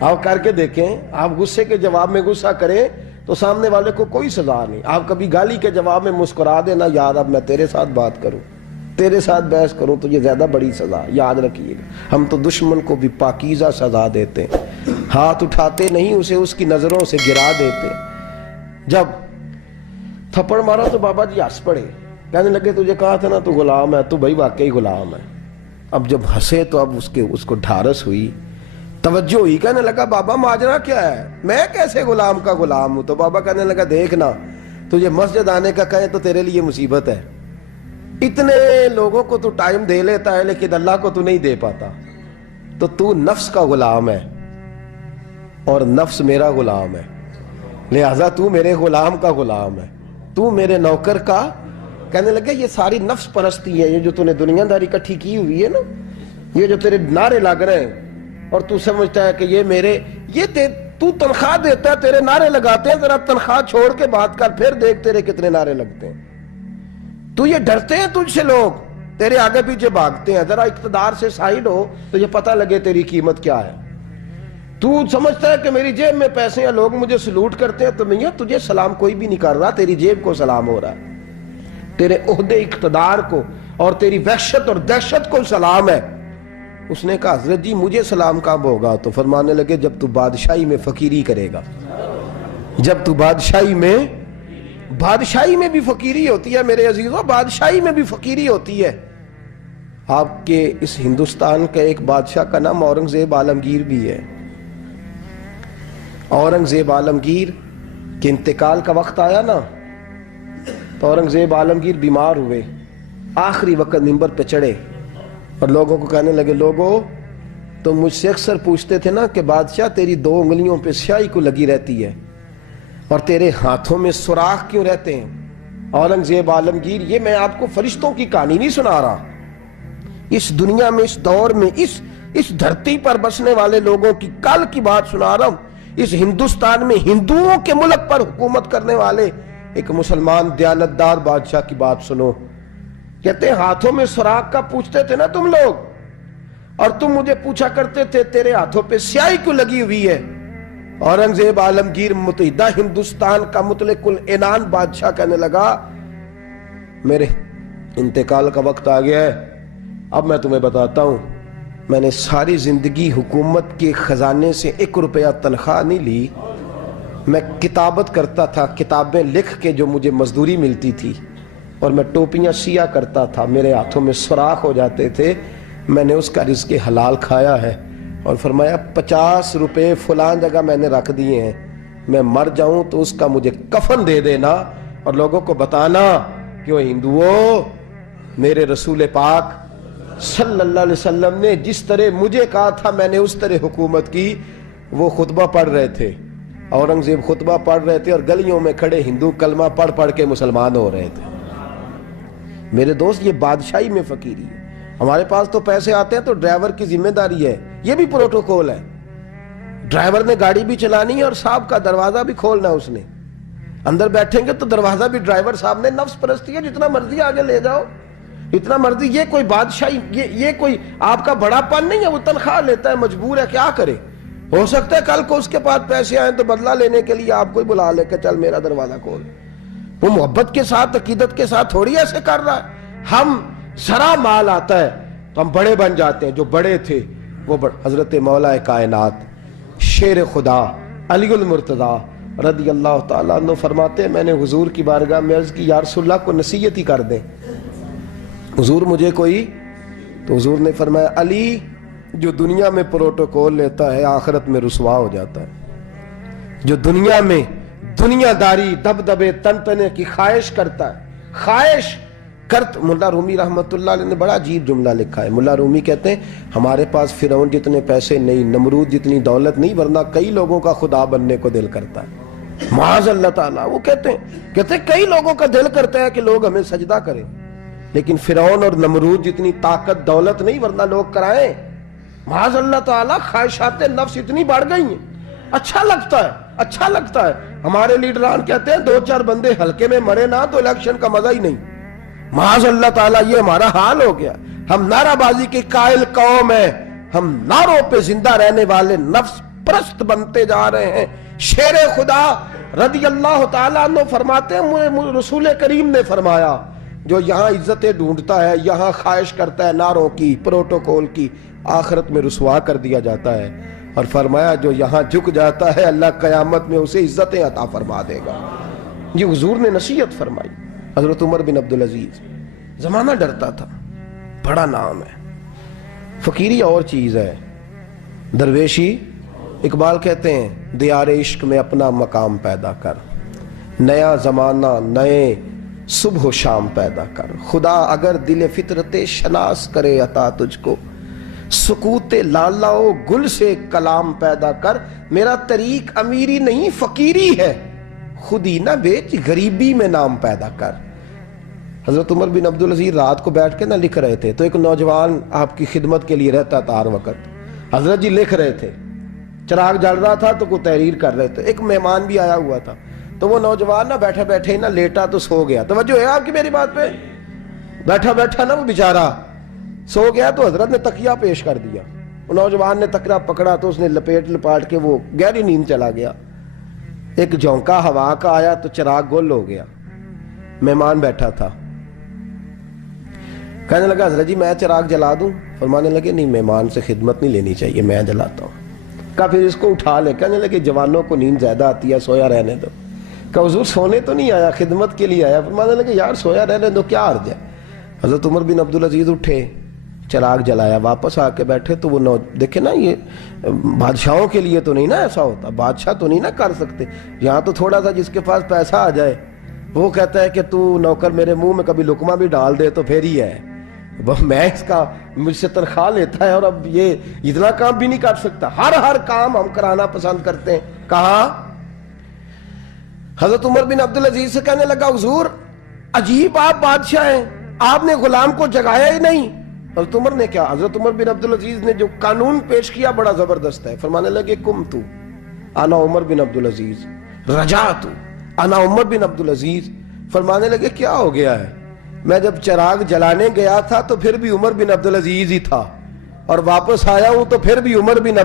آپ کر کے دیکھیں, آپ غصے کے جواب میں غصہ کریں تو سامنے والے کو کوئی سزا نہیں. آپ کبھی گالی کے جواب میں مسکرا دینا, یار اب میں تیرے ساتھ بات کروں, تیرے ساتھ بحث کروں تو یہ زیادہ بڑی سزا. یاد رکھیے گا, ہم تو دشمن کو بھی پاکیزہ سزا دیتے ہیں, ہاتھ اٹھاتے نہیں, اسے اس کی نظروں سے گرا دیتے. جب تھپڑ مارا تو بابا جی ہنس پڑے, کہنے لگے تجھے کہا تھا نا تو غلام ہے, تو بھائی واقعی غلام ہے. اب جب ہنسے تو اب اس کو ڈھارس ہوئی, توجہ ہوئی, کہنے لگا بابا ماجرا کیا ہے, میں کیسے غلام کا غلام ہوں. تو بابا کہنے لگا دیکھنا, تجھے مسجد آنے کا کہے تو تیرے لیے مصیبت ہے. اتنے لوگوں کو تو ٹائم دے لیتا ہے لیکن اللہ کو تو نہیں دے پاتا. تو نفس کا غلام ہے اور نفس میرا غلام ہے, لہذا تو میرے غلام کا غلام ہے, تو میرے نوکر کا. کہنے لگے یہ ساری نفس پرستی ہے, یہ جو تو نے دنیا داری اکٹھی کی ہوئی ہے نا, یہ جو تیرے نعرے لگ رہے ہیں اور تو سمجھتا ہے کہ یہ میرے, تو تنخواہ دیتا ہے, تیرے نعرے لگاتے ہیں, ذرا تنخواہ چھوڑ کے بات کر, پھر دیکھ تیرے کتنے نعرے لگتے ہیں. تو یہ ڈرتے ہیں تجھ سے لوگ, تیرے آگے پیچھے بھاگتے ہیں. ذرا اقتدار سے سائیڈ ہو تو یہ پتہ لگے تیری قیمت کیا ہے. تو سمجھتا ہے کہ میری جیب میں پیسے ہیں, لوگ مجھے سلوٹ کرتے ہیں, تو میاں تجھے سلام کوئی بھی نہیں کر رہا, تیری جیب کو سلام ہو رہا ہے, تیرے عہدے اقتدار کو اور تیری وحشت اور دہشت کو سلام ہے. اس نے کہا حضرت جی مجھے سلام کب ہوگا؟ تو فرمانے لگے جب تو بادشاہی میں فقیری کرے گا. جب تو بادشاہی میں بھی فقیری ہوتی ہے میرے عزیزوں, بادشاہی میں بھی فقیری ہوتی ہے. آپ کے اس ہندوستان کا ایک بادشاہ کا نام اورنگزیب عالمگیر بھی ہے. اورنگزیب عالمگیر کے انتقال کا وقت آیا نا, تو اورنگزیب عالمگیر بیمار ہوئے, آخری وقت منبر پہ چڑھے اور لوگوں کو کہنے لگے, لوگوں تو مجھ سے اکثر پوچھتے تھے نا کہ بادشاہ تیری 2 انگلیوں پہ سیاہی کو لگی رہتی ہے اور تیرے ہاتھوں میں سوراخ کیوں رہتے ہیں. اورنگزیب عالمگیر, یہ میں آپ کو فرشتوں کی کہانی نہیں سنا رہا, اس دنیا میں, اس دور میں, اس دھرتی پر بسنے والے لوگوں کی کل کی بات سنا رہا ہوں. اس ہندوستان میں ہندوؤں کے ملک پر حکومت کرنے والے ایک مسلمان دیانتدار بادشاہ کی بات سنو. کہتے ہیں ہاتھوں میں سوراخ کا پوچھتے تھے نا تم لوگ, اور تم مجھے پوچھا کرتے تھے تیرے ہاتھوں پہ سیاہی کیوں لگی ہوئی ہے. اورنگزیب عالمگیر متحدہ ہندوستان کا مطلق العنان بادشاہ کہنے لگا, میرے انتقال کا وقت آ گیا ہے, اب میں تمہیں بتاتا ہوں, میں نے ساری زندگی حکومت کے خزانے سے 1 روپیہ تنخواہ نہیں لی, میں کتابت کرتا تھا, کتابیں لکھ کے جو مجھے مزدوری ملتی تھی, اور میں ٹوپیاں سیا کرتا تھا, میرے ہاتھوں میں سوراخ ہو جاتے تھے, میں نے اس کا رزق حلال کھایا ہے. اور فرمایا 50 روپے فلان جگہ میں نے رکھ دیے ہیں, میں مر جاؤں تو اس کا مجھے کفن دے دینا اور لوگوں کو بتانا کہ وہ ہندوؤں, میرے رسول پاک صلی اللہ علیہ وسلم نے جس طرح مجھے کہا تھا میں نے اس طرح حکومت کی. وہ خطبہ پڑھ رہے تھے, اورنگزیب خطبہ پڑھ رہے تھے, اور گلیوں میں کھڑے ہندو کلمہ پڑھ کے مسلمان ہو رہے تھے. میرے دوست, یہ بادشاہی میں فقیری ہے. ہمارے پاس تو پیسے آتے ہیں تو ڈرائیور کی ذمہ داری ہے, یہ بھی پروٹوکول ہے. ڈرائیور نے گاڑی بھی چلانی ہے اور صاحب کا دروازہ بھی کھولنا ہے, اس نے اندر بیٹھیں گے تو دروازہ بھی ڈرائیور صاحب نے. نفس پرستی ہے, جتنا مرضی آگے لے جاؤ, اتنا مرضی. یہ کوئی بادشاہی, یہ کوئی آپ کا بڑا پن نہیں ہے. وہ تنخواہ لیتا ہے, مجبور ہے, کیا کرے. ہو سکتا ہے کل کو اس کے پاس پیسے آئیں تو بدلہ لینے کے لیے آپ کو ہی بلا لے کہ چل میرا دروازہ کھول. وہ محبت کے ساتھ, عقیدت کے ساتھ تھوڑی ایسے کر رہا ہے. ہم ذرا مال آتا ہے تو ہم بڑے بن جاتے ہیں. جو بڑے تھے وہ حضرت مولا کائنات شیر خدا علی المرتضی رضی اللہ تعالیٰ عنہ فرماتے ہیں, میں نے حضور کی بارگاہ میں عرض کی, یا رسول اللہ کو نصیحت ہی کر دیں حضور مجھے کوئی. تو حضور نے فرمایا, علی جو دنیا میں پروٹوکول لیتا ہے آخرت میں رسوا ہو جاتا ہے. جو دنیا میں دنیا داری, دبدبے, تنتنے کی خواہش کرتا ہے, خواہش ملا رومی رحمت اللہ علیہ نے بڑا عجیب جملہ لکھا ہے. ملا رومی کہتے ہیں ہمارے پاس فرعون جتنے پیسے نہیں, نمرود جتنی دولت نہیں, ورنہ کئی لوگوں کا خدا بننے کو دل کرتا ہے. معاذ اللہ تعالیٰ. وہ کہتے ہیں کئی لوگوں کا دل کرتا ہے کہ لوگ ہمیں سجدہ کریں, لیکن فرعون اور نمرود جتنی طاقت دولت نہیں, ورنہ لوگ کرائیں. معاذ اللہ تعالیٰ. خواہشات نفس اتنی بڑھ گئی ہیں. اچھا لگتا ہے. ہمارے لیڈران کہتے ہیں 2-4 بندے ہلکے میں مرے نہ تو الیکشن کا مزہ ہی نہیں. معاذ اللہ تعالیٰ, یہ ہمارا حال ہو گیا. ہم نعرہ بازی کے قائل قوم ہیں, ہم نعروں پہ زندہ رہنے والے, نفس پرست بنتے جا رہے ہیں. شیر خدا رضی اللہ تعالیٰ عنہ فرماتے ہیں رسول کریم نے فرمایا جو یہاں عزتیں ڈھونڈتا ہے, یہاں خواہش کرتا ہے نعروں کی, پروٹوکول کی, آخرت میں رسوا کر دیا جاتا ہے. اور فرمایا جو یہاں جھک جاتا ہے اللہ قیامت میں اسے عزتیں عطا فرما دے گا. یہ حضور نے نصیحت فرمائی. حضرت عمر بن عبدالعزیز, زمانہ ڈرتا تھا, بڑا نام ہے. فقیری اور چیز ہے, درویشی. اقبال کہتے ہیں دیار عشق میں اپنا مقام پیدا کر, نیا زمانہ نئے صبح و شام پیدا کر. خدا اگر دل فطرت شناس کرے عطا تجھ کو, سکوت لالا و گل سے کلام پیدا کر. میرا طریق امیری نہیں فقیری ہے, خودی نہ بیچ غریبی میں نام پیدا کر. حضرت عمر بن عبدالعزیز رات کو بیٹھ کے نہ لکھ رہے تھے, تو ایک نوجوان آپ کی خدمت کے لیے رہتا تھا ہر وقت. حضرت جی لکھ رہے تھے, چراغ جل رہا تھا تو کوئی تحریر کر رہے تھے. ایک مہمان بھی آیا ہوا تھا, تو وہ نوجوان نہ بیٹھے بیٹھے نہ لیٹا تو سو گیا. توجہ ہے آپ کی میری بات پہ؟ بیٹھا بیٹھا نا وہ بیچارہ سو گیا, تو حضرت نے تکیہ پیش کر دیا. وہ نوجوان نے تکیہ پکڑا تو اس نے لپاٹ کے وہ گہری نیند چلا گیا. ایک جھونکا ہوا کا آیا تو چراغ گل ہو گیا. مہمان بیٹھا تھا, کہنے لگا حضرت جی میں چراغ جلا دوں؟ فرمانے لگے نہیں, مہمان سے خدمت نہیں لینی چاہیے, میں جلاتا ہوں. کہا پھر اس کو اٹھا لے. کہنے لگے جوانوں کو نیند زیادہ آتی ہے, سویا رہنے دو. کہا حضور سونے تو نہیں آیا, خدمت کے لیے آیا. فرمانے لگے یار سویا رہنے دو, کیا عرض ہے. حضرت عمر بن عبدالعزیز اٹھے, چراغ جلایا, واپس آ کے بیٹھے تو وہ دیکھیں نا, یہ بادشاہوں کے لیے تو نہیں نا ایسا ہوتا, بادشاہ تو نہیں نا کر سکتے. یہاں تو تھوڑا سا جس کے پاس پیسہ آ جائے وہ کہتا ہے کہ تو نوکر میرے منہ میں کبھی لقمہ بھی ڈال دے تو پھر ہی ہے, میں اس کا مجھ سے تنخواہ لیتا ہے اور اب یہ اتنا کام بھی نہیں کر سکتا. ہر کام ہم کرانا پسند کرتے ہیں. کہا حضرت عمر بن عبدالعزیز سے کہنے لگا حضور عجیب آپ بادشاہ ہیں, آپ نے غلام کو جگایا ہی نہیں. حضرت عمر نے کیا, حضرت عمر بن عبدالعزیز نے جو قانون پیش کیا بڑا زبردست ہے. فرمانے لگے کم تو انا عمر بن عبدالعزیز رجعت انا عمر بن عبدالعزیز. فرمانے لگے کیا ہو گیا ہے, میں جب چراغ جلانے گیا تھا تو پھر بھی عمر بن عبدالعزیز ہی تھا, اور واپس آیا ہوں تو پھر بھی عمر بن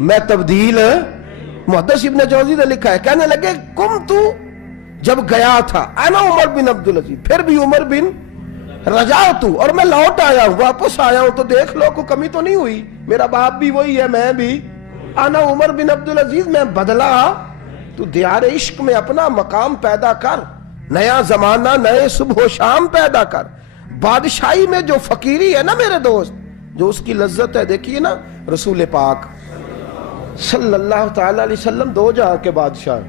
میں تبدیل. محدث ابن جوزی نے لکھا ہے, کہنے لگے کم تو جب گیا تھا انا عمر بن عبدالعزیز, پھر بھی عمر بن رجعت, اور میں لوٹ آیا ہوں, واپس آیا ہوں, تو دیکھ لو کوئی کمی تو نہیں ہوئی. میرا باپ بھی وہی ہے, میں بھی انا عمر بن عبدالعزیز, میں بدلا. تو دیار عشق میں اپنا مقام پیدا کر, نیا زمانہ نئے صبح و شام پیدا کر. بادشاہی میں جو فقیری ہے نا میرے دوست, جو اس کی لذت ہے, دیکھیے نا رسول پاک صلی اللہ تعالی علیہ وسلم دو جہاں کے بادشاہ.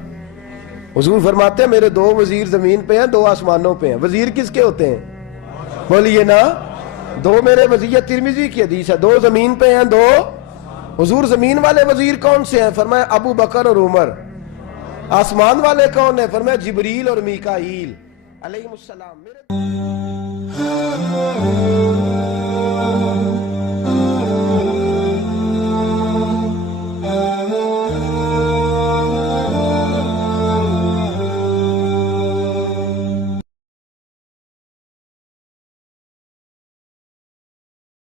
حضور فرماتے ہیں میرے دو وزیر زمین پہ ہیں, دو آسمانوں پہ ہیں. وزیر کس کے ہوتے ہیں؟ بولیے نا, دو میرے وزیر, ترمذی کی حدیث ہے, دو زمین پہ ہیں, دو. حضور زمین والے وزیر کون سے ہیں؟ فرمایا ابو بکر اور عمر. آسمان والے کون ہیں؟ فرمایا جبریل اور میکائیل علیہ السلام.